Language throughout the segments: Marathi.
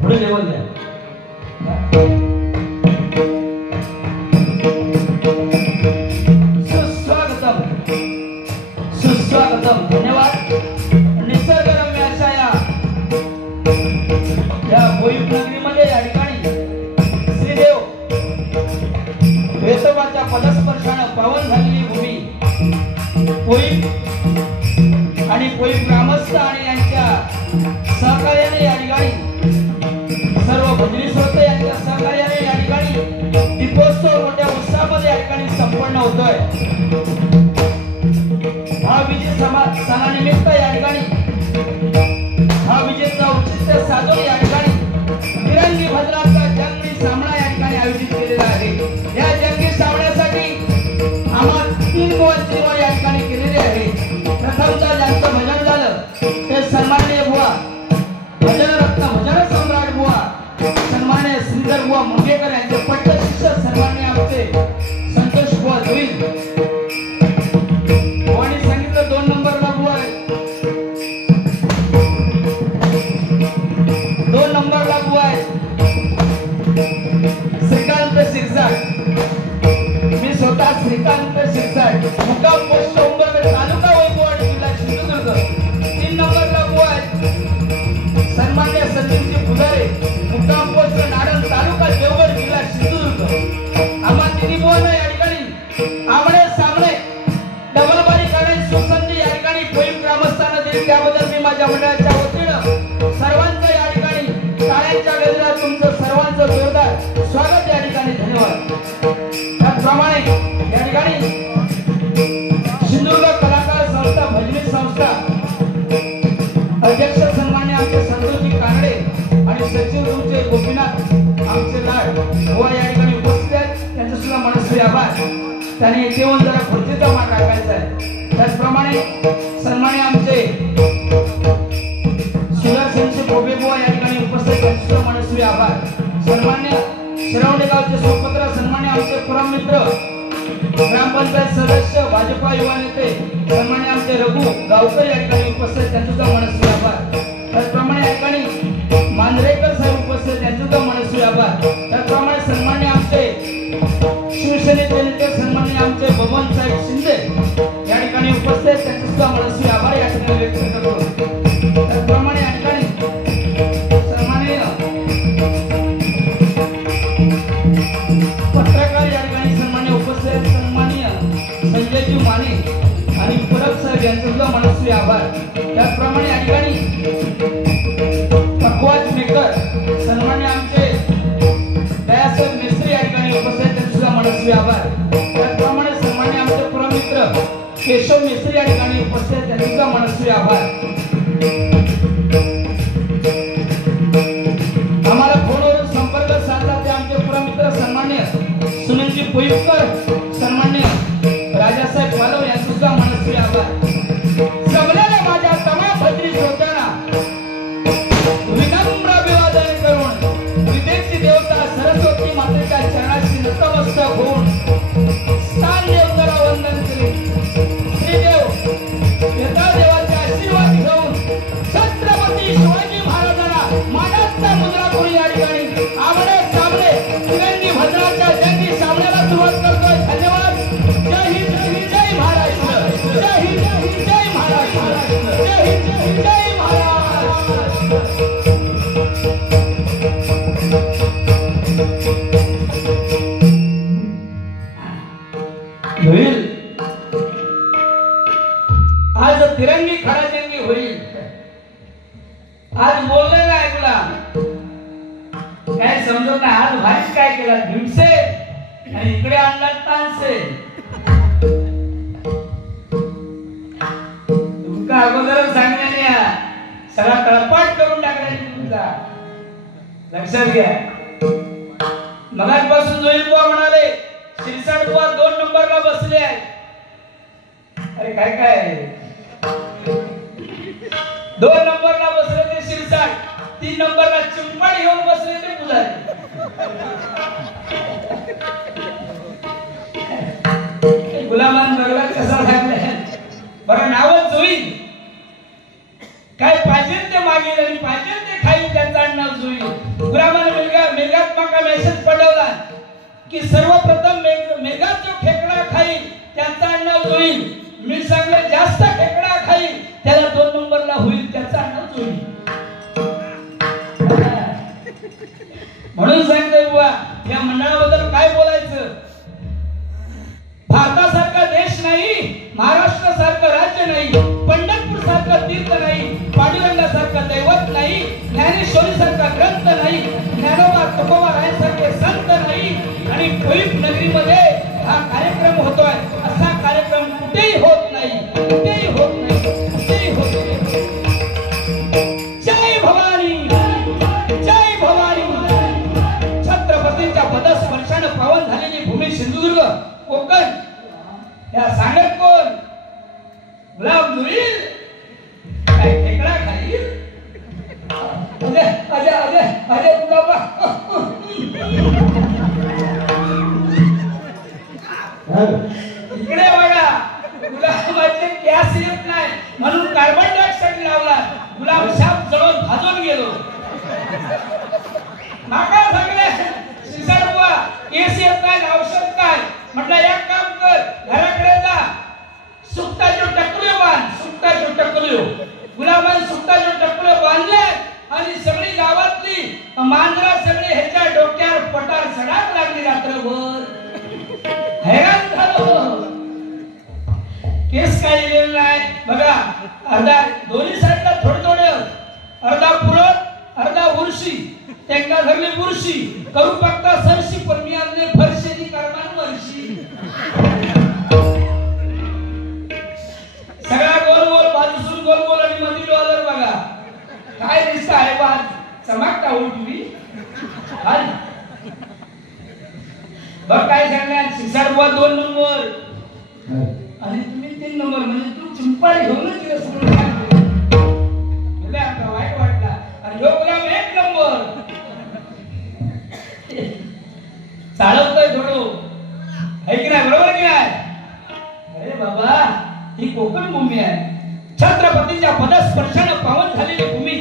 पुढे लेवल द्या. सुस्वागतम धन्यवाद. निसर्गरम्य अशा या भोईर नगरीमध्ये या ठिकाणी श्रीदेव वेतोबाच्या पदस्पर्शाने पावन झालेली भूमी भोईर आणि भोईर ग्रामस्थ आणि यांच्या सहकार्याने या ठिकाणी सर्व भजनी श्रोते यांच्या सहकार्याने या ठिकाणी दीपोत्सव मोठ्या उत्साहामध्ये या ठिकाणी संपन्न होतोय. हा विजय सणानिमित्त या ठिकाणी हा विजेचा औचित्य साधून या ठिकाणी तिरंगी भद्राचा जंगी सामना या ठिकाणी आयोजित केलेला आहे. या जंगी सामन्यासाठी आम्हा 3 गोवांची निवड या ठिकाणी केलेली आहे. प्रथमतः ज्यांचं भजन झालं ते सन्माननीय बुवा भजन रत्न भजन सम्राट बुवा सन्माननीय श्रीधर बुवा मुंगेकर यांचे पट्ट शिष्य सन्माननीय आमचे संतोष बुवा जोईल. बुवानी सांगितलं 2 नंबरला बुवा आहे. 2 नंबरला बुवा आहे श्रीकांत शिरसाट. मी स्वतः श्रीकांत शिरसाट मुक्काम पोस्ट उंबरखेड तालुका वैभववाडी जिल्हा सिंधुदुर्ग. 3 नंबरला बुवा आहे सन्मान्य सचिनजी पुजारे मुक्काम पोस्ट नाडण तालुका देवगड जिल्हा सिंधुदुर्ग. आम्हा तिन्ही बुवांना या ठिकाणी आमने सामने डबलबारी करण्याची सुसंधी या ठिकाणी भोईर ग्रामस्थांना दिली. त्याबद्दल मी माझ्या मंडळाच्या वतीनं सर्वांचं या ठिकाणी टाळ्यांच्या गजरात तुमचं सर्वांचं जोरदार स्वागत या ठिकाणी. धन्यवाद. त्याचप्रमाणे या ठिकाणी सिंधुदुर्ग कलाकार संस्था भजनी संस्था अध्यक्ष सन्मान्य आमचे संतोषजी कानडे आणि सचिव तुमचे गोपीनाथ आमचे लाड बुवा या ठिकाणी उपस्थित आहेत. त्यांचा सुद्धा मनस्वी आभार. त्यांनी येथे येऊन जरा खुर्चीचा मान राखायचा आहे. त्याचप्रमाणे सन्मान्य आमचे सुदर्शनचे बोबे बुवा या ठिकाणी उपस्थित त्यांचा सुद्धा मनस्वी आभार. सन्मान्य शिरवणे गावचे सुपुत्र सन्मान्य आमचे परम मित्र ग्रामपंचायत सदस्य भाजपा युवा नेते सन्मान्य आमचे रघु गावकर या ठिकाणी उपस्थित त्यांचा सुद्धा मनस्वी आभार. त्याचप्रमाणे या ठिकाणी मांजरेकर साहेब उपस्थित त्यांचा सुद्धा मनस्वी आभार. त्याचप्रमाणे सन्मान्य आमचे शिवसेनेचे नेते सन्मान्य आमचे बबन साहेब शिंदे या ठिकाणी उपस्थित त्यांचा सुद्धा मनस्वी आभार या ठिकाणी व्यक्त करतो. त्याचप्रमाणे या ठिकाणी सन्माननीय पत्रकार या ठिकाणी सन्मान्य उपस्थित सन्माननीय संजयजी माने आणि परब साहेब यांचा सुद्धा मनस्वी आभार. त्याचप्रमाणे या ठिकाणी पकवाज मेकर सन्मान्य आमचे दयासाहेब मिस्त्री या ठिकाणी उपस्थित त्यांचा सुद्धा मनस्वी आभार. त्याचप्रमाणे सन्मान्य आमचे परममित्र केशव मिस्त्री या ठिकाणी उपस्थित त्यांचा सुद्धा मनस्वी आभार. आम्हाला फोनवरून संपर्क साधला ते आमचे परममित्र सन्मान्य सुनीलजी पोईकर सन्मान्य राजासाहेब पालव यांचा सुद्धा मनस्वी आभार. जमलेल्या माझ्या तमाम भजनी श्रोत्यांना विनम्र अभिवादन करून विदेशी देवता सरस्वती मातेच्या चरणाशी नतमस्तक होऊन स्थान देवताला वंदन केले. श्रीदेव यथा देवाचे आशीर्वाद घेऊन छत्रपती शिवाजी महाराजांना मानाचा मुद्रा करून या ठिकाणी आमने सामने तिरंगी भद्राच्या जंगी सामन्याला सुरुवात करतोय. धन्यवाद. जय हिंद जय महाराष्ट्र. जय हिंद जय महाराष्ट्र. जय हिंद जय महाराष्ट्र. होईल आज तिरंगी खडाजंगी होईल. आज बोलले ना ऐकला काय समजत नाही. आज भाईच काय केला भिडसे आणि इकडे आणला तानसे. तुमका अगोदरच सांगण्याने सगळा तळपाट करून टाकला तुमचा. लक्षात घ्या. मगाचपासून जोईल बुवा म्हणाले शिरसाट बुवा 2 नंबरला बसले आहेत. अरे काय काय 2 नंबरला बसले ते शिरसाट, 3 नंबरला चिंपाड घेऊन बसले ते पुजारी. गुलामान जगला कसा लागलाय बरं नावच होईल काय पाहिजे ते मागेल आणि पाहिजे ते खाईल त्याचं नाव होईल गुलामाने मेघात माका मेसेज पडवला की सर्वप्रथम मेघात जो खेकडा खाईल त्याचा नाव होईल मी सांगले जास्त खेकडा खाईल त्याला 2 नंबरला होईल त्याचा नाव होईल म्हणून सांगतोय बुवा या मंडळाबद्दल काय बोलायचं भारतासारखा देश नाही महाराष्ट्र सारखं राज्य नाही पंढरपूर सारखं तीर्थ नाही पांडुरंगासारखं दैवत नाही ज्ञानेश्वरी सारखा ग्रंथ नाही ज्ञानोबा तुकोबा रायांसारखे संत नाही आणि कोळीप नगरीमध्ये हा कार्यक्रम होतोय असा कार्यक्रम कुठेही होत नाही कुठेही होत नाही कुठेही होत नाही जय भवानी जय भवानी छत्रपतींच्या पदस्पर्शानं पावन झालेली भूमी सिंधुदुर्ग कोकण या सांगत कोण गुलाब दुईल काय खेकडा खाईल अरे अरे अरे अरे बाबा इकडे बघा गुलाबाचे गॅस येत नाही म्हणून कार्बन डायऑक्साईड लावला गुलाब शाप जळून भाजून गेलो माका सगळे शिसाड बुवा केस येत नाही औषध काय म्हटलं एक काम कर घराकडे जा सुक्ताचे टकले बांध सुक्ताचे टकले गुलाबाने सुक्ताचे टकले बांधले आणि सगळी गावातली मांजरा सगळी ह्याच्या डोक्यावर पटार सडाक लागली रात्रभर हैराण झालो केस काय लिहिलेलं नाही बघा अर्धा दोन्ही साईडला थोडे अर्धा पुरत अर्धा उर्शी त्यांना धरली बुरशी करू बघता सरशी पण मी आणले फरशेची करमान वर्षी सगळा गोल गोल बाजूसून गोल गोल आणि मध्ये डॉलर बघा काय दिसत आहे बाज चमकता उठवी बघ काय सांगणार शिक्षण बुवा 2 नंबर आणि तुम्ही 3 नंबर म्हणजे तू चिंपाड घेऊनच दिलं सगळं आपला वाईट वाटला आणि योगराम 1 नंबर चालवतोय थोडं आहे की नाही बरोबर की नाही अरे बाबा ही कोकण भूमी आहे छत्रपतींच्या पदस्पर्शानं पावन झालेली भूमी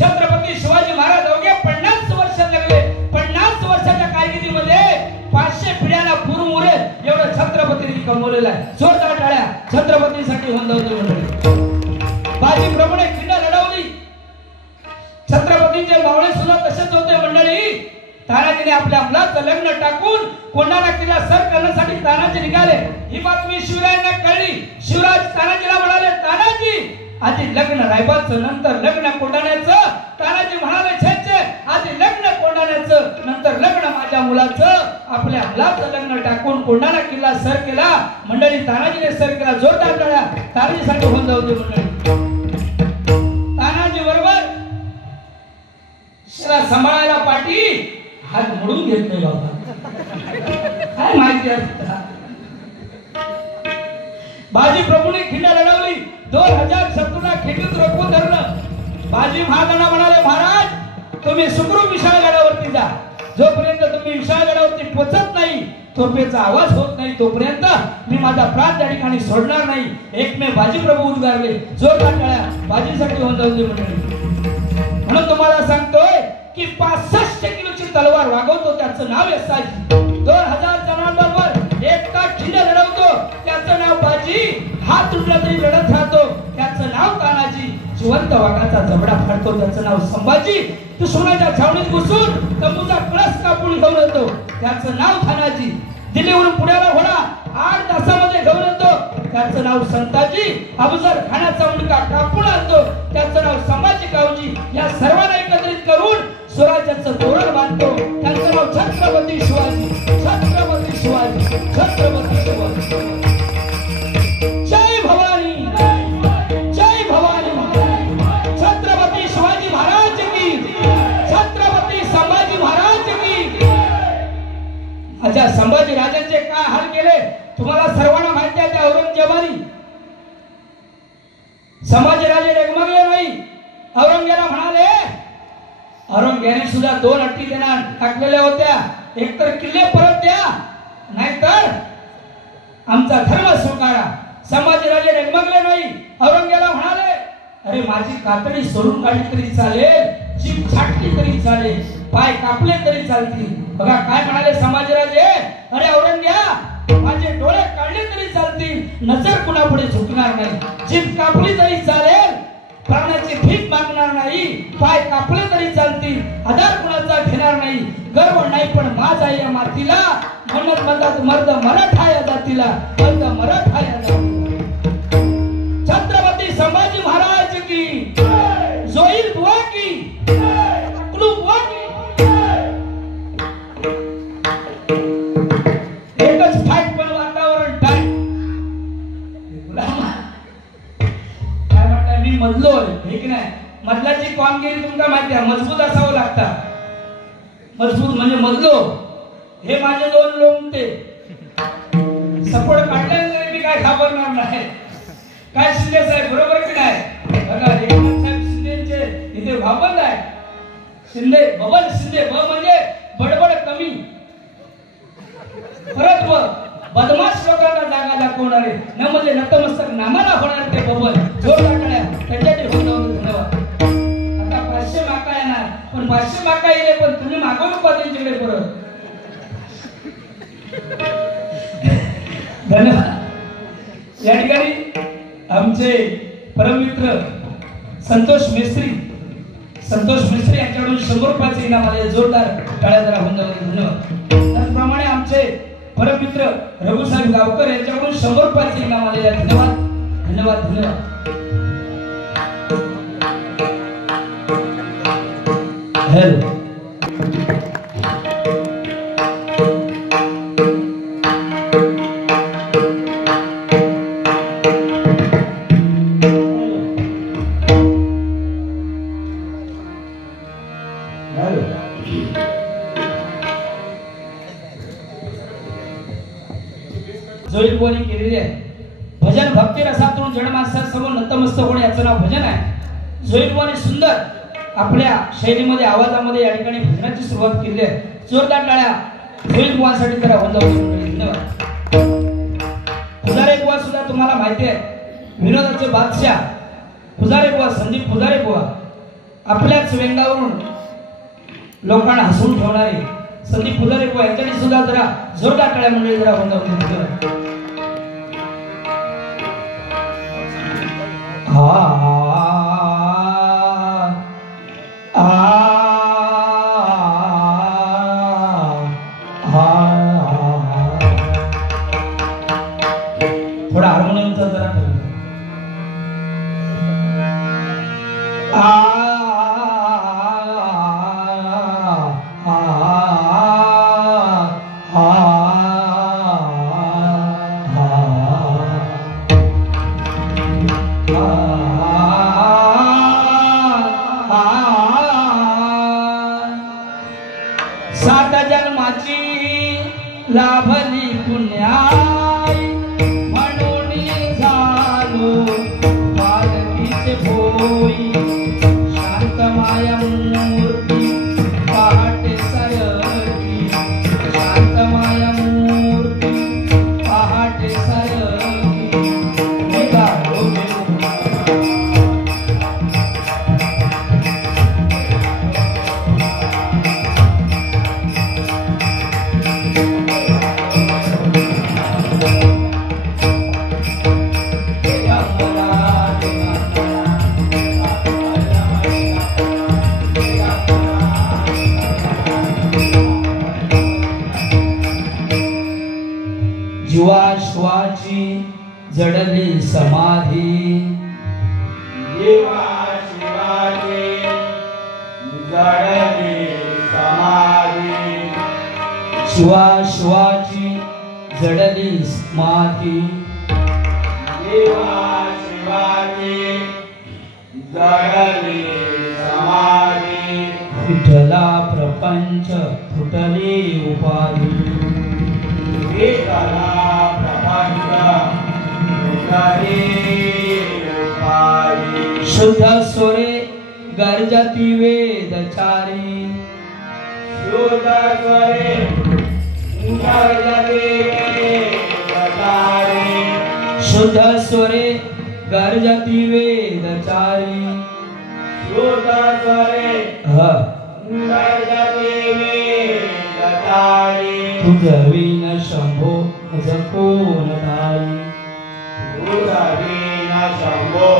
छत्रपती शिवाजी महाराज अवघे 50 वर्ष जगले 50 वर्षाच्या कारकिर्दीमध्ये 500 पिढ्यांना पूर्ण उरेल एवढं छत्रपतींनी कमवलेलं आहे जोरदार टाळ्या छत्रपतींसाठी वंदवतो मंडळी बाजी प्रमाणे खिंड लढवली छत्रपतींचे मावळे सुद्धा तसेच होते मंडळी तानाजीने आपल्या मुलाचं लग्न टाकून कोंढाणा किल्ला सर करण्यासाठी तानाजी निघाले ही बातमी शिवरायांना कळली शिवराज तानाजीला म्हणाले तानाजी आधी लग्न रायबाचं नंतर लग्न कोंढाण्याचं तानाजी म्हणाले छे छे आधी लग्न कोंढाण्याचं नंतर लग्न माझ्या मुलाचं आपल्या मुलाचं लग्न टाकून कोंढाणा किल्ला सर केला मंडळी तानाजीने सर केला जोरदार टाळ्या तानाजीसाठी होऊन जाऊ दे मंडळी तानाजी बरोबर शिरा सांभाळायला पाठी हात मोडून घेत नाही बाबा काय माहिती असतं बाजी प्रभूने खिंड लढवली 2000 शत्रूला खिंडीत रोखून धरलं बाजी महाराजांना म्हणाले महाराज तुम्ही सुखरूप विशाळगडावरती जा जोपर्यंत तुम्ही विशाळगडावरती पोहोचत नाही तोफेचा आवाज होत नाही तोपर्यंत मी माझा प्राण त्या ठिकाणी सोडणार नाही एकमेव बाजी प्रभू उद्गारले जोरदार टाळ्या बाजीसाठी होऊन जाऊ दे मंडळी म्हणून तुम्हाला सांगतोय की 65 किलोची तलवार वागवतो त्याचं नाव यसाजी 2000 जणांबरोबर एकटा खिंड लढवतो त्याचं नाव बाजी हात तुटला तरी लढत राहतो त्याचं नाव तानाजी जिवंत वाघाचा जबडा फाडतो त्याचं नाव संभाजी दुश्मनाच्या छावणीत घुसून तंबूचा कळस कापून घेऊन येतो त्याचं नाव तानाजी दिल्लीवरून पुण्याला घोडा 8 तासामध्ये घेऊन येतो त्याचं नाव संताजी अफजल खानाचा मुलगा कापून आणतो त्याचं नाव संभाजी गावजी या सर्वांना एकत्रित करून स्वराज्याचं तोरण बांधतो त्याचं नाव छत्रपती शिवाजी छत्रपती शिवाजी छत्रपती शिवाजी जय भवानी जय भवानी छत्रपती शिवाजी महाराज की छत्रपती संभाजी महाराज की अच्छा संभाजी राजांचे काय हाल केले तुम्हाला सर्वांना माहिती आहे त्या औरंगजेबानी संभाजी राजे डगमगले नाही औरंगजेबाला म्हणाले औरंगजेबाने सुद्धा 2 अटी देणार टाकलेल्या होत्या एक तर किल्ले परत द्या नाहीतर आमचा धर्म स्वीकारा. संभाजीराजे डगमगले नाही. औरंगजेबाला म्हणाले, अरे माझी कातडी सोडून काढली तरी चालेल, जीभ छाटली तरी चालेल, पाय कापले तरी चालतील. बघा काय म्हणाले संभाजीराजे, अरे औरंगजेबा माझे डोळे काढले तरी चालतील, नजर कुणापुढे झुकणार नाही, जीभ कापली तरी चालेल, प्राणाची भीक मागणार नाही, पाय कापले तरी चालतील, आधार कुणाचा घेणार नाही, गर्व नाही पण माझ आहे या मातीला, म्हणत म्हणतात मर्द मराठा या जातीला, मर्द मराठा या जातीला. छत्रपती संभाजी महाराज की, जोईल बुवा की, अकलू बुवा की. एकच फाईट पण वातावरण टाईट. काय म्हटलं मी मधलो हे की नाही, मधल्याची कामगिरी तुमका माहिती आहे, मजबूत असावं लागतं. मजबूत म्हणजे मधलो. हे माझे दोन लोमटे सपोर्ट काढले तरी मी काय घाबरणार नाही. काय शिंदे साहेब बरोबर की नाही. बघा एकनाथ साहेब शिंदेचे इथे भाबंद आहे. शिंदे बबल शिंदे, ब म्हणजे बडबड कमी, परत ब बदमाश लोकांना जागा दाखवणारे, न म्हणजे नतमस्तक नामाला होणार ते बबल. जोरदार टाळ्या त्याच्यासाठी होऊन धन्यवाद. आता 500 माका येणार, पण 500 माका येले पण तुम्ही मागवू नको त्यांच्याकडे परत. धन्यवाद. या ठिकाणी आमचे परममित्र संतोष मिस्त्री यांच्याकडून 100 रुपयाचे इनाम आले. जोरदार टाळ्या जरा होऊन जाऊ. धन्यवाद. त्याचप्रमाणे आमचे परममित्र रघुसाहेब गावकर यांच्याकडून 100 रुपयाचे इनाम आले. धन्यवाद धन्यवाद धन्यवाद. हेलो जोईल बोली केलेली आहे. भजन भक्ती रसातून जडमानसासमोर नतमस्तक होणे याचं नाव भजन आहे. जोईल बोली सुंदर आपल्या शैलीमध्ये आवाजामध्ये या ठिकाणी भजनाची सुरुवात केली आहे. जोरदार टाळ्या जोईल बुवांसाठी जरा होऊन जाऊ. धन्यवाद. फुजारे बुवा सुद्धा तुम्हाला माहिती आहे, विनोदाचे बादशाह फुजारे बुवा, संदीप फुजारे बुवा, आपल्याच व्यंगावरून लोकांना हसवून ठेवणारे संदीप फुजारे बुवा यांच्यासाठी सुद्धा जरा जोरदार टाळ्या मंडळी जरा होऊन जाऊ. थोडा हार्मोनियमचा जरा सात जन्माची लाभली पुण्याई, म्हणून झालो पालकीचे भोई, शांत माया मूर्ती पहाटे सरकी, शांत माया मूर्ती पहाटे सरकी, निघालो जीवाश्वाची जडली समाधी, जीवाश्वाची जडली समाधी, शिवाशिवाची जडली समाधी, जीवाशिवाची जडली समाधी, विठ्ठला प्रपंच फुटली उपाधी, विठ्ठला प्रपंच फुटली उपाधी, शुद्ध स्वरे गर्जती वेदचारी, शुद्ध स्वरे गर्जती वेदचारी, शुद्ध स्वरे गर्जती वेदचारी शुद्ध स्वरे गर्जती वेदचारी तुझ विन शंभो कोण धारी तुझ विन शंभो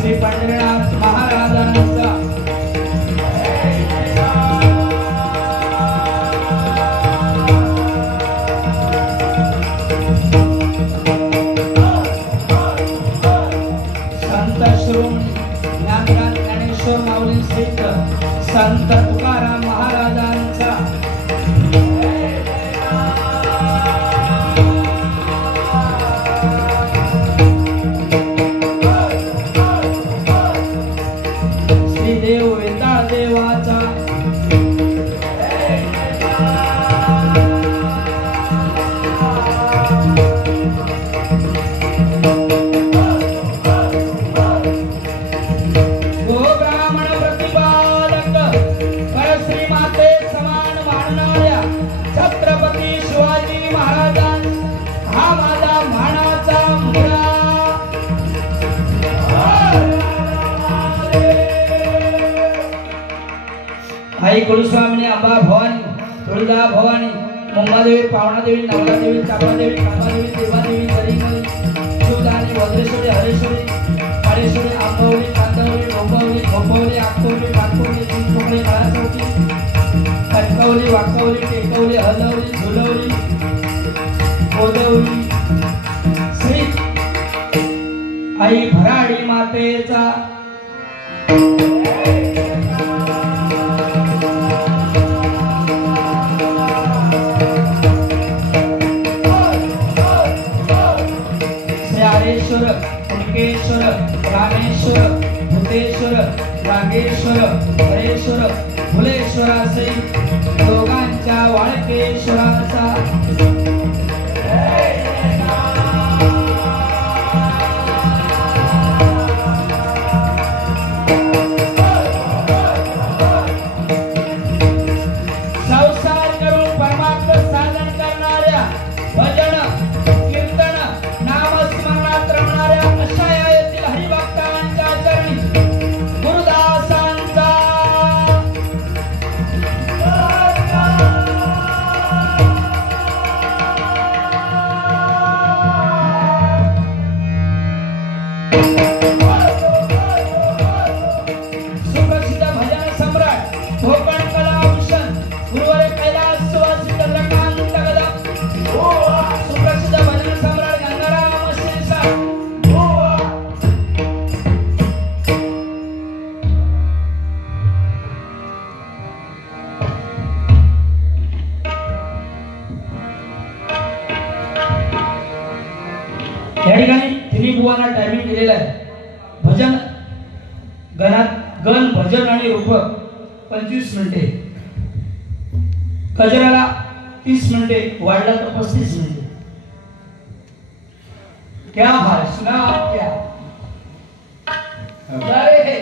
श्री पंढरीनाथ महाराजांचा संत श्रोमणी ज्ञानराज ज्ञानेश्वर माऊली श्रीत संत तुकाराम महाराजांचा देव वेताळ देवाचा गोब्राह्मण प्रतिपादक परश्री माते समान मानणाऱ्या छत्रपती शिवाजी महाराजां हा माझा मानाचा मुळा आई कुलस्वामिनी अंबा भवानी तुळजा भवानी मुंबादेवी पावणादेवी नवलादेवी चापादेवी कांबादेवी देवादेवी करीमई शिवदानी वज्रेश्वरी हरेश्वरी काळेश्वरी आंबवली कांदवली डोंबवली गोपवली आंबवली पाटवली चिंचपोकळी काळाचौकी कणकवली वाकवली टेकवली हलवली झुलवली गोदवली श्री आई भराडी मातेचा हरेश्वर कुंकेश्वर रामेश्वर भूतेश्वर रागेश्वर हरेश्वर फुलेश्वर असे दोघांच्या वाळकेश्वराचा संसार करून परमात्मा भजन आणि रूपक 25 मिनिटे, गजराला 30 मिनिटे, वाढला तर 35 मिनिटे. क्या भाई सुना आप क्या? अरे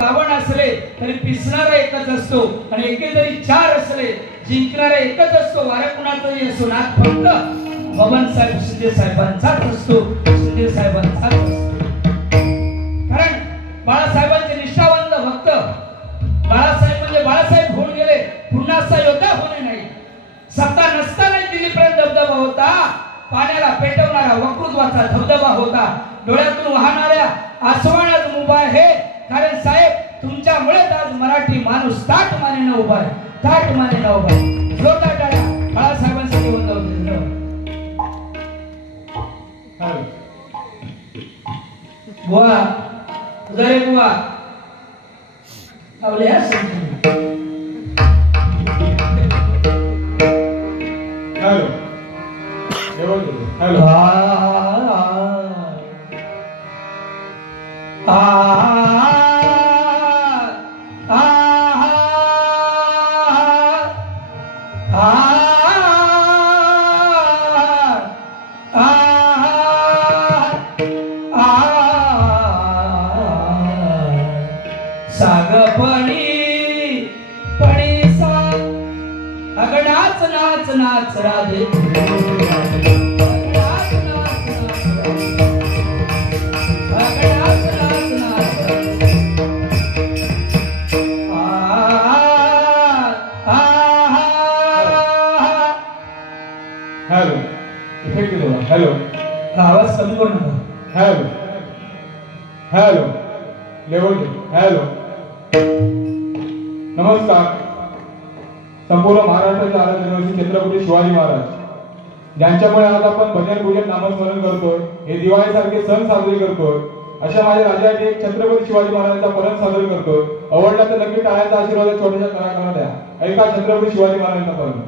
रावण असले तरी पिसणारा एकच असतो आणि एके जरी 4 असले जिंकणारा एकच असतो. वाऱ्या कुणाचाही असो, नाथ फक्त बबन साहेब शिंदे साहेबांचाच असतो, शिंदे साहेबांचाच असतो. कारण बाळासाहेबांचे निष्ठावंत भक्त, बाळासाहेब म्हणजे बाळासाहेब होऊन गेले, पुन्हा असा योद्धा होणे नाही. सत्ता नसताना दिल्लीपर्यंत धबधबा होता, पाण्याला पेटवणारा वक्तृत्वाचा धबधबा होता, डोळ्यातून वाहणाऱ्या आसमानात उभा आहे. कारण साहेब तुमच्यामुळे आज मराठी माणूस ताट मानेनं उभा आहे, ताट मानेनं उभा आहे. जोरदार टाळ्या बाळासाहेबांसाठी होतं. बुवा तुझा रे बुवा आवले हॅलो हॅलो नाच नाच राधे हॅलो इफेक्ट दो हॅलो आवाज कमी करू नका. हॅलो हॅलो लेवल हॅलो नमस्कार. संपूर्ण महाराष्ट्राचे आराध्य दैवत छत्रपती शिवाजी महाराज ज्यांच्यामुळे आज आपण भजन पूजन नामस्मरण करतोय, हे दिवाळीसारखे सण साजरे करतोय, अशा माझ्या राज्यात एक छत्रपती शिवाजी महाराजांचा परम साजरे करतोय. आवडला तर नक्की टाळ्यांचा आशीर्वाद छोट्याशा कलाकारांना द्या. ऐका छत्रपती शिवाजी महाराजांचा परम.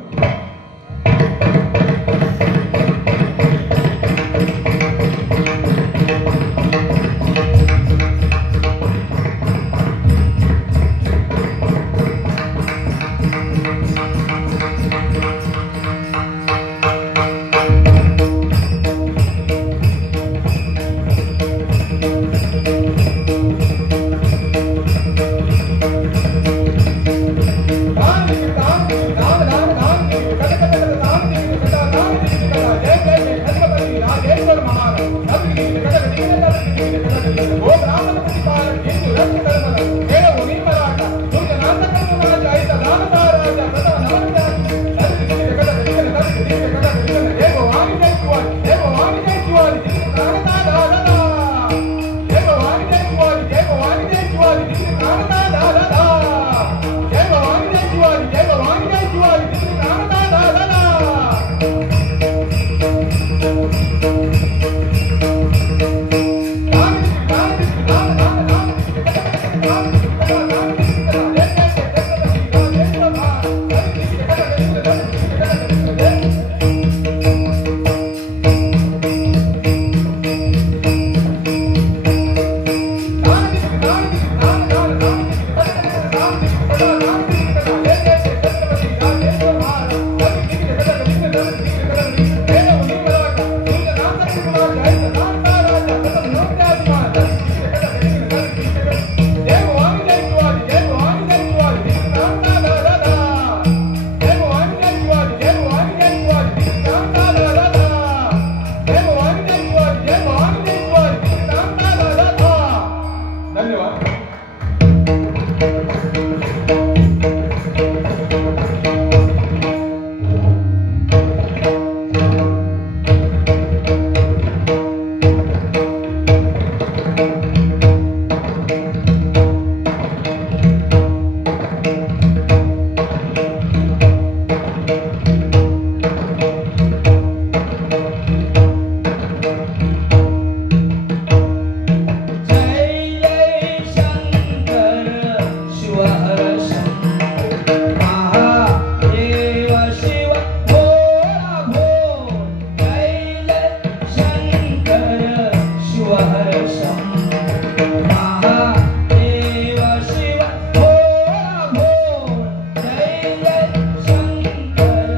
महादेव शिव भोळा भोळ जय जय शंकर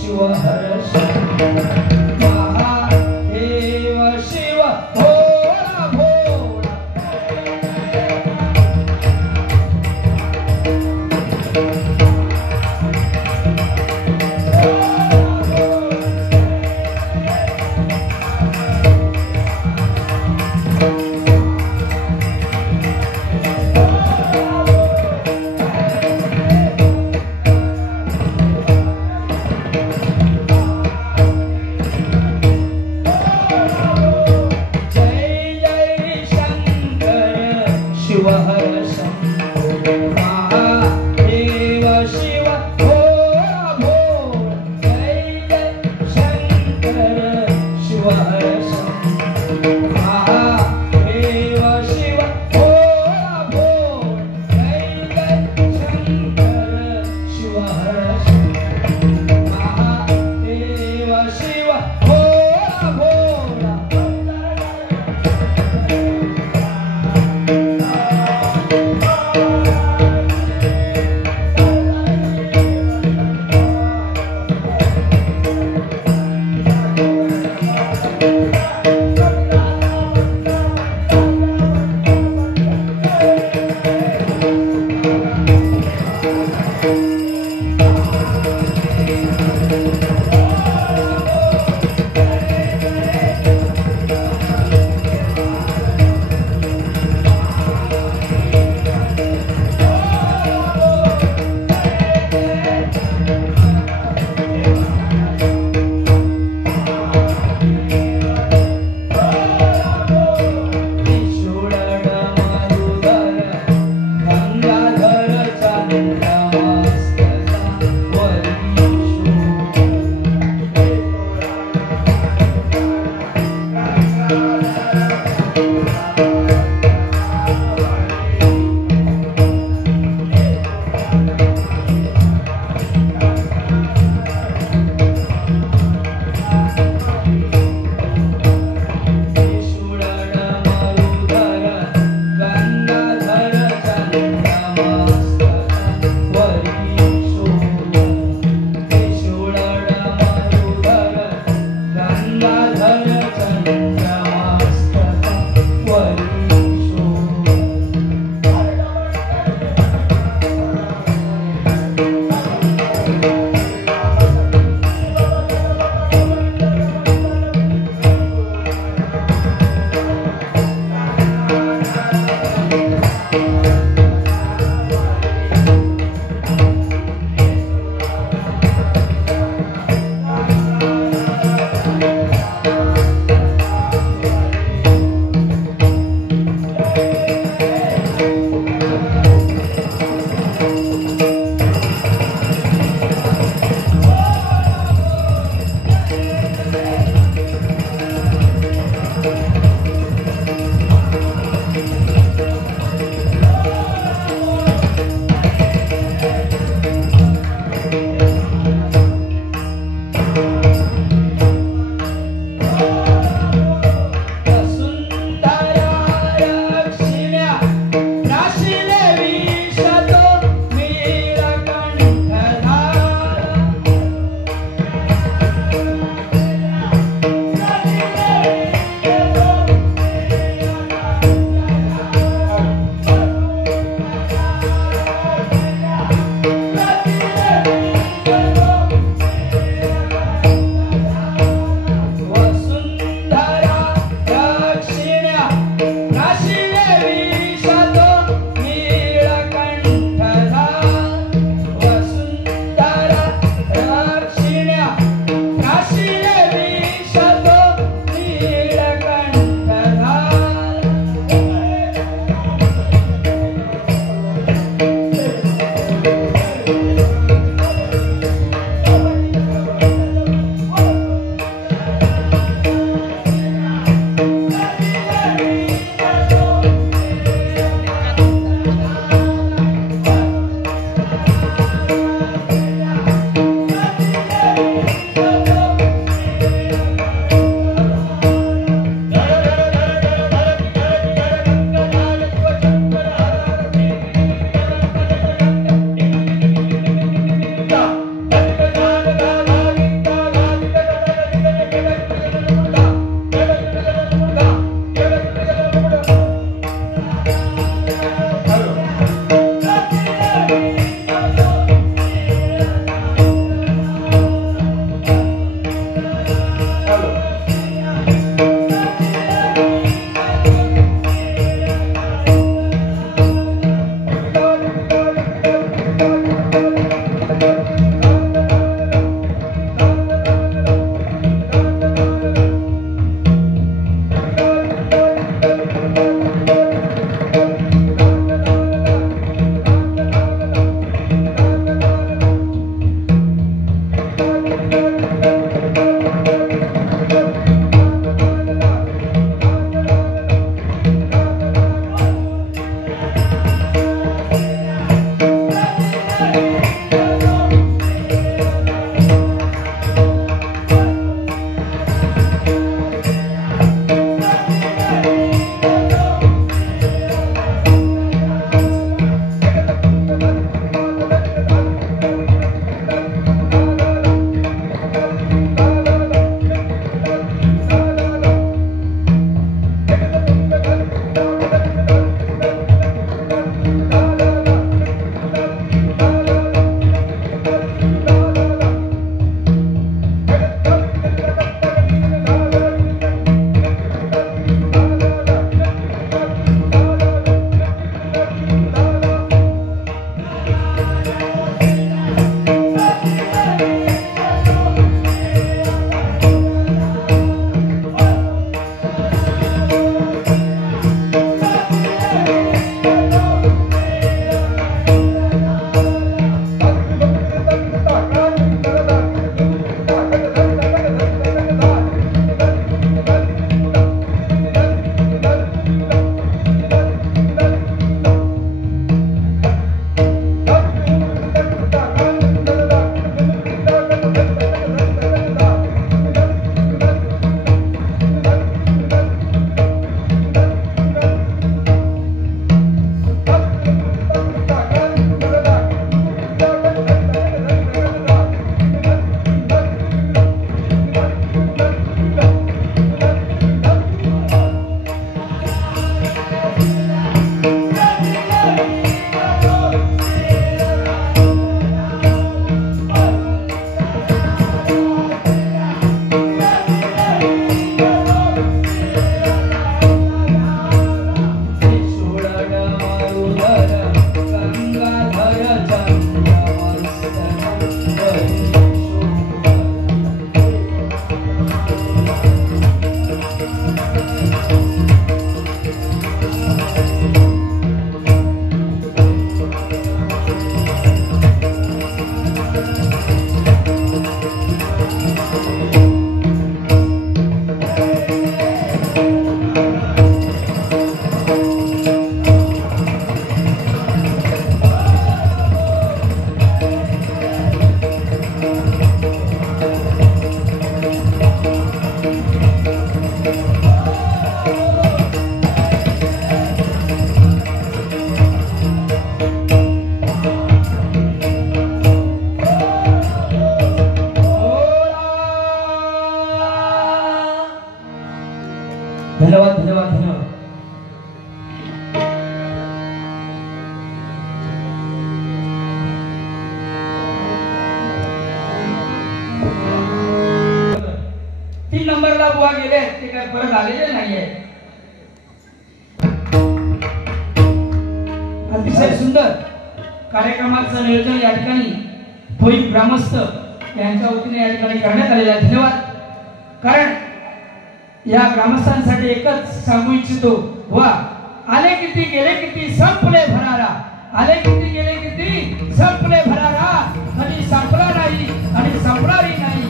शिव हर महादेव शिव भोळा भोळा शिव हर महादेव शिव भोळा भोळ जय जय शंकर शिव हर महादेव शिव भोळा भोळ जय जय शंकर शिव हर महादेव शिव भोळा भोळा गंगाधर चंद्रमस्तक वरी बुवा गेले ते काय परत आलेले नाहीये. अतिशय सुंदर कार्यक्रमाचं नियोजन या ठिकाणी होई ग्रामस्थ यांच्या वतीने या ठिकाणी करण्यात आलेले आहे. धन्यवाद. कारण या ग्रामस्थांसाठी एकच सांगू इच्छितो, वा आले किती गेले किती संपले भरारा, आले किती गेले किती संपले भरारा, कधी संपला नाही आणि संपणारही नाही.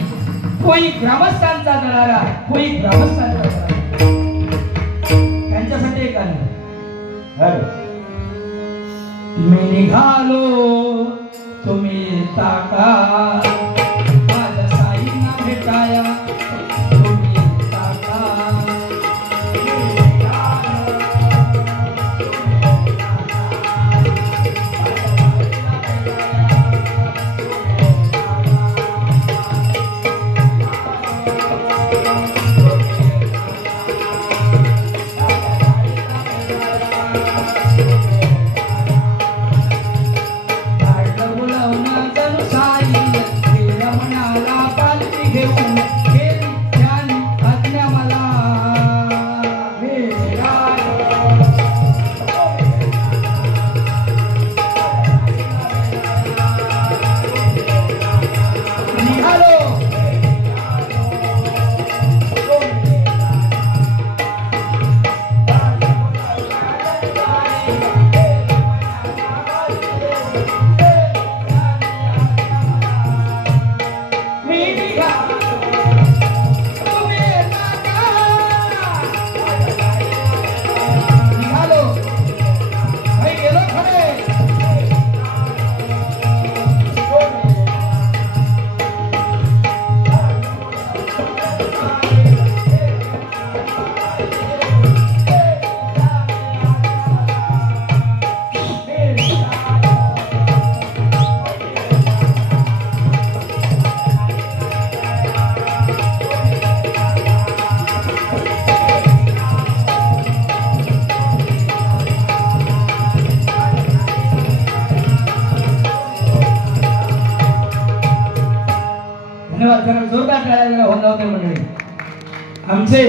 कोई ग्रामस्थांचा दरारा, कोई ग्रामस्थांचा दरारा. त्यांच्यासाठी एक गाणं. मी निघालो तुम्ही येता का, माझ्या साईंना भेटाया तुम्ही येता का. आमचे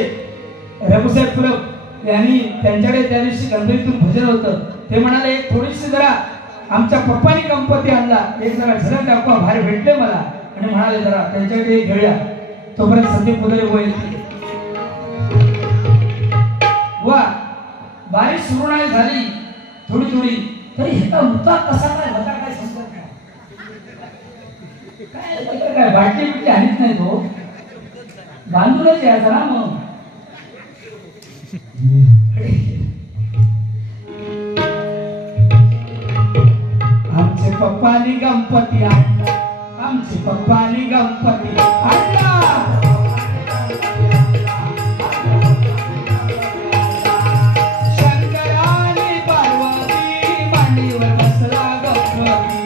रघुसाहेब फुलप यांनी त्यांच्याकडे त्या दिवशी गणपतीतून भजन होतं. ते म्हणाले एक थोडीशी जरा आमच्या पप्पानी गणपती आणला, एक जरा झलक दाखवा, बाहेर भेटले मला आणि म्हणाले जरा त्यांच्याकडे घेऊया. तोपर्यंत संदीप फुले बोलले वा बारीक सुरू नाही झाली थोडी थोडी तरी ह्याचा मुद्दा कसा काय होता काय समजत नाही. काय बाटली बिटली आणत नाही तो बांधूनच यायचा ना. मग आमचे पप्पानी गणपती आणला, आमचे पप्पानी गणपती आणला. शंकराने पार्वती मांडीवर बसला गणपती.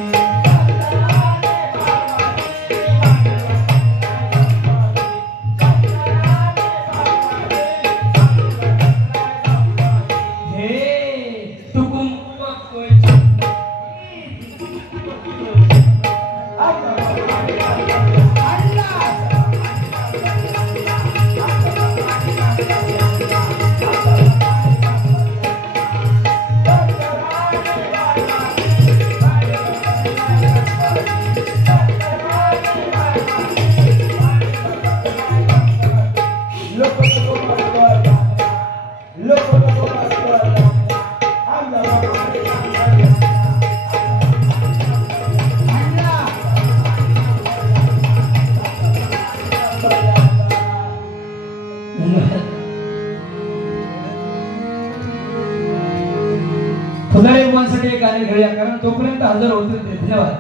गाणे घेऊया कारण तोपर्यंत हजर होते. धन्यवाद.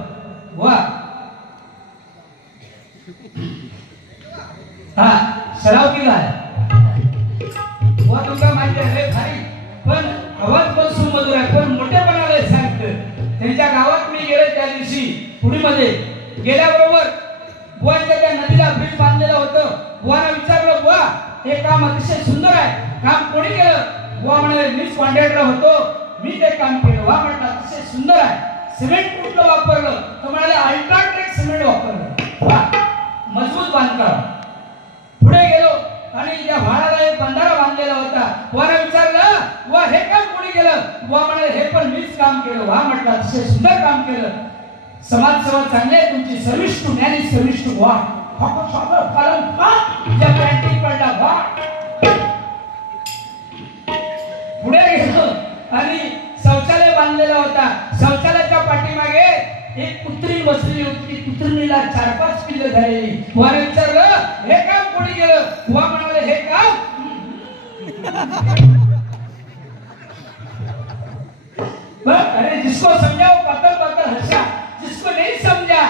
वा हा सराव केला वा तुमका माहिती आहे भाई, पण आवाज पण सुमधुर आहे, पण मोठेपणाला सांगतं. त्यांच्या गावात मी गेले त्या दिवशी पुढीमध्ये गेल्याबरोबर बुवांच्या त्या नदीला ब्रिज बांधलेलं होतं. बुवाला विचारलं बुवा हे काम अतिशय सुंदर आहे, काम कोणी केलं? बुवा म्हणाले मीच कॉन्ट्रॅक्टर होतो, मी ते काम केलं. वा म्हटलं अतिशय सुंदर आहे, सिमेंट कुठलं वापरलं? तर म्हणाले अल्ट्राटेक सिमेंट वापरलं. वा मजबूत बांधकाम. पुढे गेलो आणि त्या भाडाला एक बंधारा बांधलेला होता. बुवाने विचारलं, बुवा हे काम कोणी केलं? बुवा म्हणाले, हे पण मीच काम केलं. वा म्हटलं, अतिशय सुंदर काम केलं. समाजसेवा चांगली आहे तुमची. Service to man is service to God. पडला वा. पुढे गेलो आणि शौचालय बांधलेला होता. शौचालयाच्या पाठीमागे एक कुत्री बसलेली होती. कुत्रीला 4-5 पिल्ले झालेली. बुवाने विचारलं, हे काम कोणी केलं? बुवा म्हणाले, हे काम अरे जिसको समझाओ पतल पतल हंसा, जिसको नहीं समझा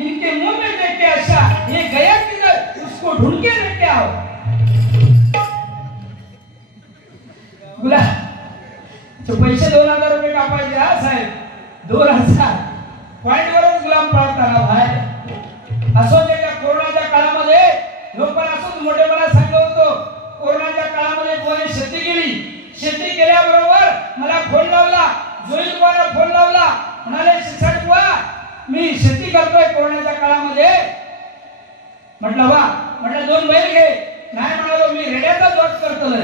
इनके मुंह में देखे हंसा. ये गया किधर, उसको ढूंढ के लेके आओ. बोला पैसे 2000 रुपये कापायचे. हा साहेब 2000 पॉइंटवरच गुलाम पळताना भाई. असो त्या कोरोनाच्या काळामध्ये लोकांना असंच मोठेपणा सांगत होतो. कोरोनाच्या काळामध्ये कोणी शेती केली. शेती केल्याबरोबर मला फोन लावला, जोईल बुवाला फोन लावला. म्हणाले, शिक्षक बुवा मी शेती करतोय कोरोनाच्या काळामध्ये. म्हटलं वा. म्हटलं 2 बैल घे. नाही म्हणालो, मी रेड्याचा जॉब करतोय.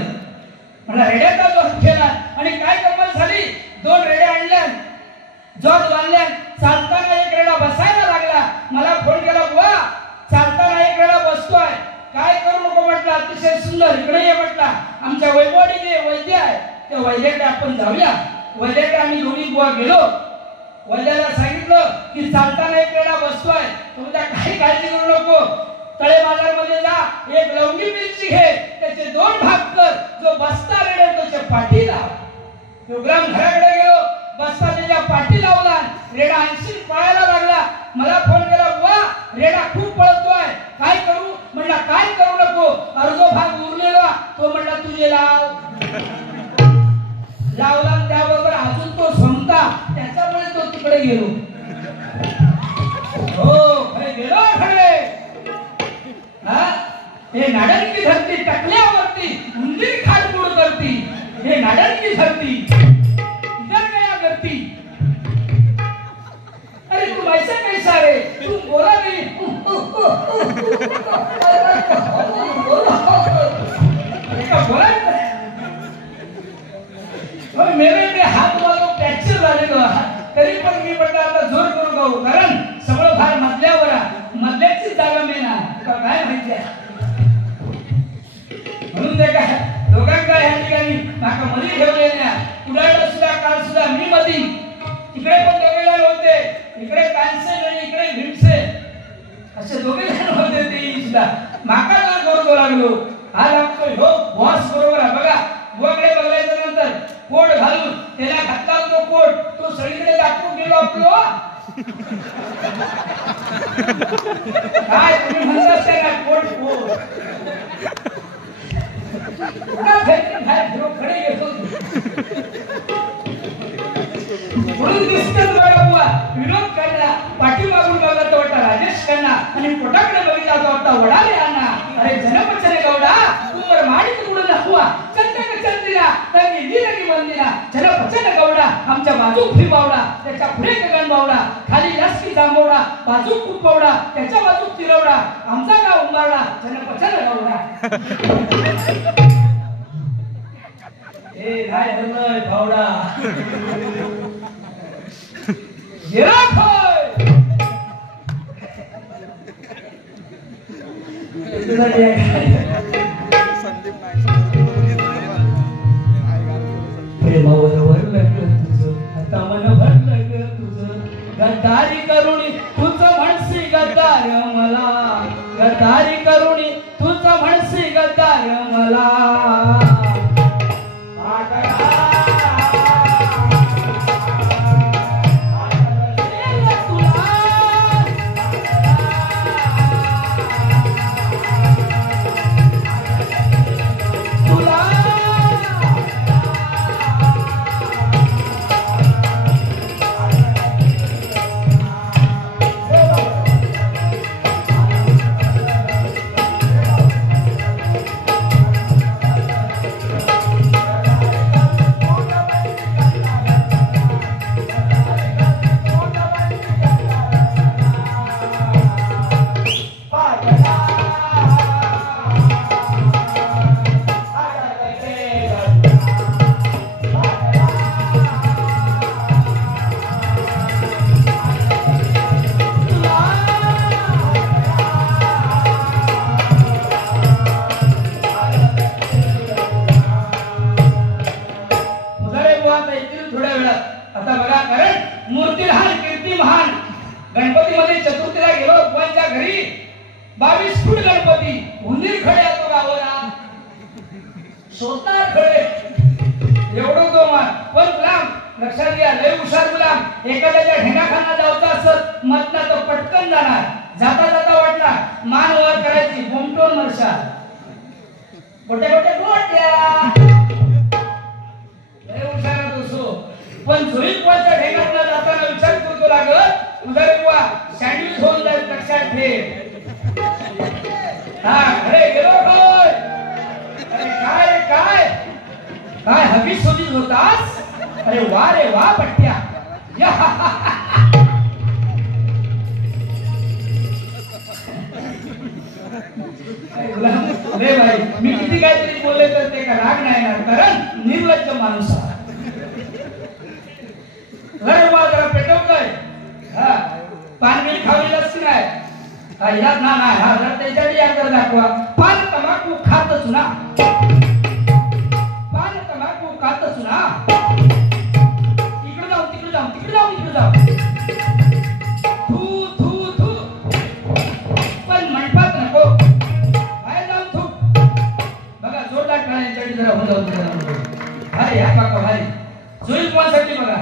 म्हटलं रेड्याचा जॉब केला आणि काय गंमत झाली. 2 रेड्या आणल्या, जॉब बांधल्या. चालताना एक रेडा बसायला लागला. मला फोन केला, बुवा चालताना एक रेडा बसतोय, काय करू नको. म्हटलं अतिशय सुंदर, इकडे ये. म्हटलं आमच्या वैभववाडीचे वैद्य आहे, त्या वैद्याकडे आपण जाऊया. वैद्याकडे आम्ही दोन्ही बुवा गेलो. वैद्याला सांगितलं की चालताना एक रेडा बसतोय, तुमच्या काही काळजी करू नको. तळे बाजारमध्ये जा, एक लवंगी मिरची घे, त्याचे 2 भाग कर. जो बसता रेडा त्याच्या पाठी लाव. तो ग्राम घराकडे गेलो, बसता त्याच्या पाठी लावला. रेडा 80 पळायला लागला. मला फोन केला, बुवा रेडा खूप पळतोय, काय करू? म्हणला काय करू नको, अर्धो भाग उरलेला तो म्हणला तुझे लाव. लावला. त्याबरोबर अजून तो समता, त्याच्यामुळे तो तिकडे गेलो. हो खरे गेलो खरे. हा हे नाडन की धरती टकल्यावरती उंदीर खाडबूड करती. हे नाडन की धरती इधर गया करती. अरे तुम ऐसा कैसा रे, तुम बोला नहीं. बोला मेरे हात वालो फ्रॅक्चर झालेलो. तरी पण मी म्हटलं आता जोर करू गाऊ, कारण सगळं भार मधल्यावर. मधल्याची जागा मेना काय माहिती आहे. म्हणून ते काय दोघांका या ठिकाणी माका मधी ठेवले ना. उडायला सुद्धा काल सुद्धा मी मधी. इकडे पण दोघे होते, इकडे कांसे आणि इकडे भीमसे, असे दोघे जण होते. ते सुद्धा माका जोर करू लागलो. हा लागतोय हो बॉस बरोबर आहे. बघा बुवाकडे बघायचं नंतर कोट घालून त्याला घातला तो कोट, तो सगळीकडे दाखवून गेलो आपलो. काय तुम्ही म्हणता का कोट कोट खडे घेतो म्हणून दिसतं. बघा बुवा विनोद करला, पाठीमागून बघत होता राजेश खन्ना आणि पोटाकडे बघितला होता वडाले अण्णा. अरे जनपचने गौडा उमर माडित उडून हुआ चंदन चंदिला तंगी नीलगी वंदिना. जनपचने गौडा आमच्या बाजू फ्री बावडा, त्याच्या पुढे गगन बावडा, खाली लसकी जांभवडा, बाजू खूप बावडा, त्याच्या बाजू तिरवडा, आमचा गाव उंबारडा. जनपचने गौडा ए नाही हरलय बावडा प्रेमावर वरलं तुझं, आता मन भरलं तुझं. गद्दारी करुणी तुझं म्हणसी गद्दार मला, गद्दारी करुणी तुझं म्हणसी गद्दार मला. येतील थोड्या वेळात. आता बघा, कारण मूर्ती लहान कीर्ती महान. गणपतीमध्ये चतुर्थीला गेलो उपवांच्या घरी, 22 फूट गणपती, उंदीर खडे येतो गावाला, शोधणार खडे एवढं तो मान. पण गुलाम लक्षात घ्या, लय हुशार गुलाम. एखाद्याच्या ढेंगाखाना जायचं असत मतना तो पटकन जाणार. जाता जाता वाटला मान वर करायची, बोमटोन मरशा मोठ्या मोठ्या गोट्या, लय हुशार असो. पण झोईकवाच्या ढेंगाखाना जाताना विचार करतो लागत, उदारी बुवा सँडविच होऊन जाईल, लक्षात ठेव. हा खरे गेलो काय, काय काय काय हवीस शोधित होतास? अरे वा रे वा पट्ट्या. रे भाई, मी किती काहीतरी बोलले तर ते का राग नाही ना, कारण निर्लज्ज माणूस आहे. जरा पेटवतोय, हा पानगिरी खावी असती नाही यात ना नाही. हा जर त्याच्यासाठी याकडे दाखवा. पान तंबाखू खातच ना, पान तंबाखू खातच ना. इकडे जाऊ तिकडे जाऊ तिकडे जाऊ इकडे जाऊ, थू थू थू, पण मंडपात नको, बाहेर जाऊन थू. बघा जोरदार टाळ्यांसाठी जरा हो जाऊ. भारी हा काका भारी. जोई कोणासाठी बघा.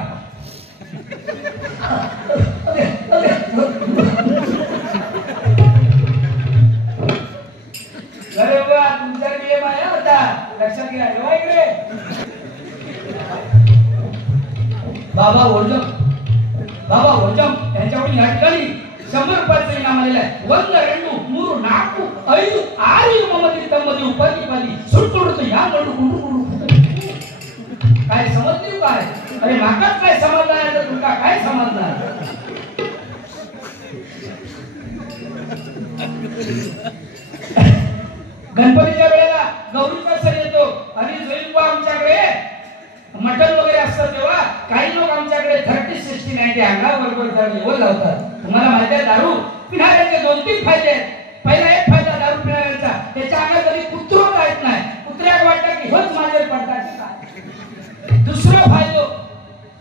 अरे वा, तुमचा गेम आहे आता, लक्षात घ्या. येवा इकडे बाबा ओरजम, बाबा ओरजम यांच्याकडून या ठिकाणी 100 रुपयाचं इनाम आलेलं आहे. 1 2 3 4 5 6 ममती तमदी उपाधी पादी सुटकुडतो या नडू कुडू कुडू. काय समजली काय? अरे माकाच काय समजणार आहे तर तुका काय समजणार? गणपतीच्या वेळेला गौरीचा सण येतो आणि जोईबा आमच्याकडे मटण वगैरे असतं तेव्हा काही लोक आमच्याकडे 30 60 90 अंगाबरोबर जर लेवल लावतात. तुम्हाला माहिती आहे दारू पिणाऱ्याचे 2-3 फायदे आहेत. पहिला एक फायदा दारू पिणाऱ्यांचा, त्याच्या अंगात कधी कुत्रो जात नाही. कुत्र्याला वाटतं की हेच माझे पडतात. दुसरा फायदा,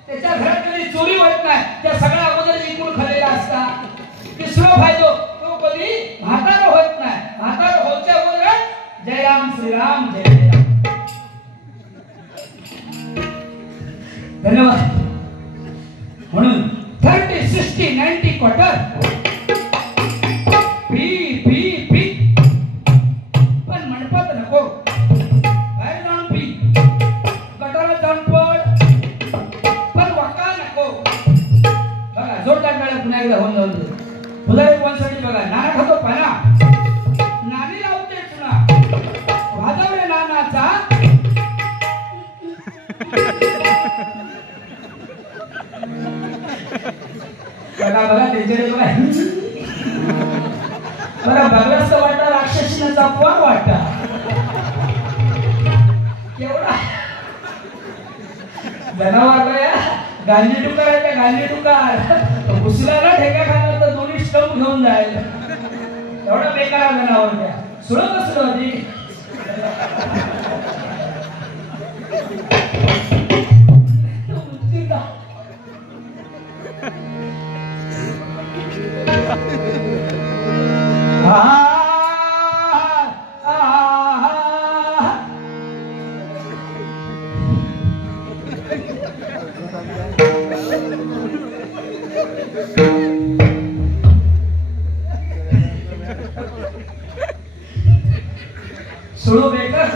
त्याच्या घरात कधी चोरी होत नाही, त्या सगळ्या अगोदर इकडून खाल्लेला असतात. तिसरा फायदा, तो कधी म्हातारा होत नाही. म्हातारा होच्या अगोदर जय राम श्रीराम जय जय राम. धन्यवाद. म्हणून 30 60 90 क्वार्टर पी पी पी, पण मंडपात नको, बाहेर जाऊन पी, गटारात जाऊन पड, पण वका नको. बघा जोरदार गाड्या पुन्हा एकदा होऊन जाऊन दे. फुलारी कोणसाठी बघा, नाना खातो पाना, नानी लावते चुना, वाजवले नानाचा. बघा बघा त्यांच्याकडे बघा. बघा बघलाच तर वाटतं राक्षसीचा पोर वाटता केवढा जनावर या गांधी टुकार आहे. त्या गांधी टुकार घुसल्याला ठेका खाणार तर दोन्ही स्टंप घेऊन जायला. एवढा बेकार जनावर त्या सुरत असलं होती. सुनो बेकार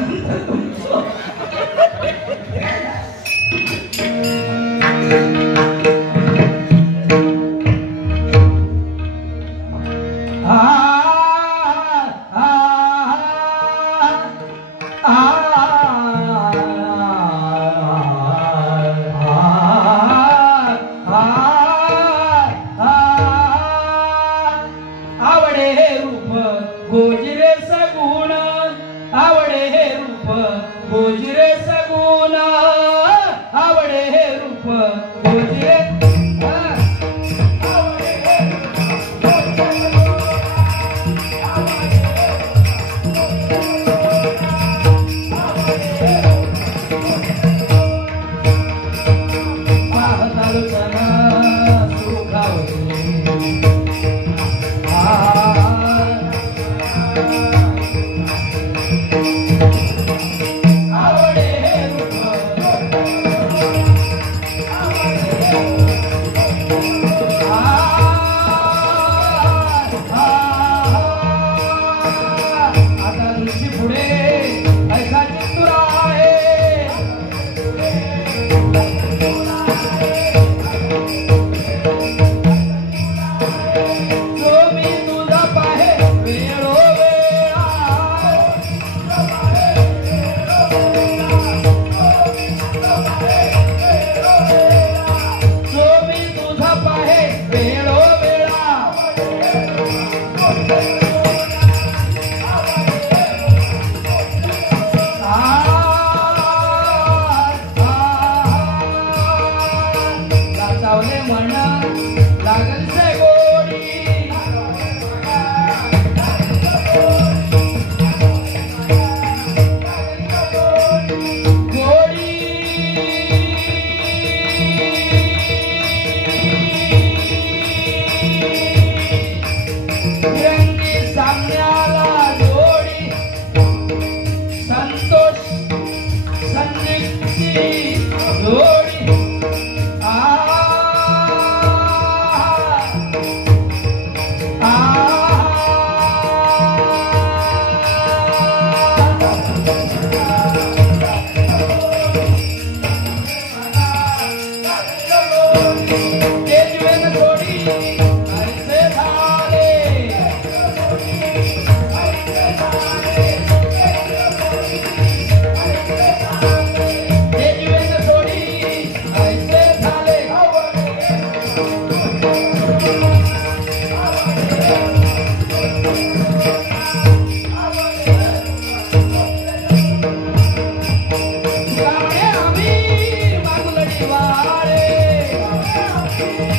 Yeah.